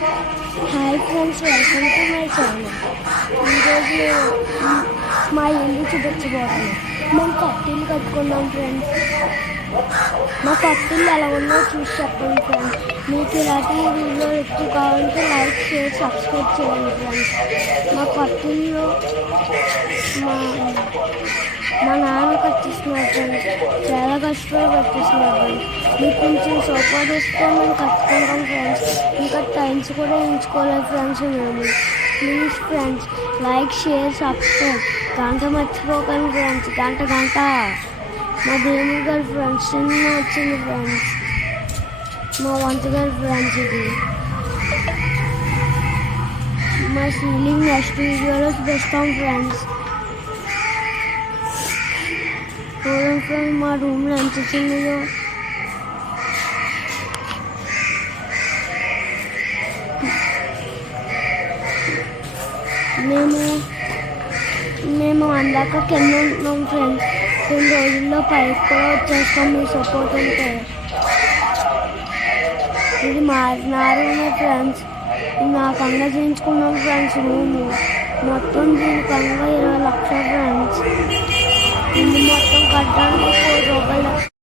Hi friends, welcome to my channel. ఈరోజు మా ఇల్లు చూపించబోతున్నాం. మేము కట్టిల్లు కట్టుకున్నాం ఫ్రెండ్స్. మా కట్టిల్లు ఎలా ఉందో చూసి చెప్పండి ఫ్రెండ్స్. మీకు ఇలాంటి వీడియో ఎక్కువ కావాలంటే లైక్, షేర్, సబ్స్క్రైబ్ చేయండి ఫ్రెండ్స్. మా కట్టిల్లు మా నాన్న కట్టిస్తున్నారు ఫ్రెండ్స్. చాలా కష్టపడి కట్టిస్తున్నారు ఫ్రెండ్స్. మీకు కొంచెం సపోర్ట్ ఇస్తే మేము కట్టుకుంటాం ఫ్రెండ్స్. ఇంకా టైమ్స్ కూడా ఎంచుకోలేదు ఫ్రెండ్స్ మేము. Please friends, like, share, subscribe. గంట మర్చిపోకండి ఫ్రెండ్స్. గంట మా దేవుని గారి ఫ్రెండ్స్ సినిమా వచ్చింది ఫ్రెండ్స్. మా వంట గారి ఫ్రెండ్స్ ఇది. మా సీలింగ్ నెక్స్ట్ వీడియోలో చూపిస్తాం ఫ్రెండ్స్. చూడండి ఫ్రెండ్స్, మా రూమ్లో ఎంత చిన్నదో. మేము అందాక కింద ఉంటున్నాం ఫ్రెండ్స్. 2 రోజుల్లో పైకి కూడా వచ్చేస్తాం మీ సపోర్ట్ ఉంటే. ఇది నా రూమే ఫ్రెండ్స్. నా కంగా చేయించుకున్నాం ఫ్రెండ్స్ రూము. మొత్తం దీనికంగా 20 లక్షలు ఫ్రెండ్స్. ఇది మొత్తం కట్టడానికి 4 రూపాయలు.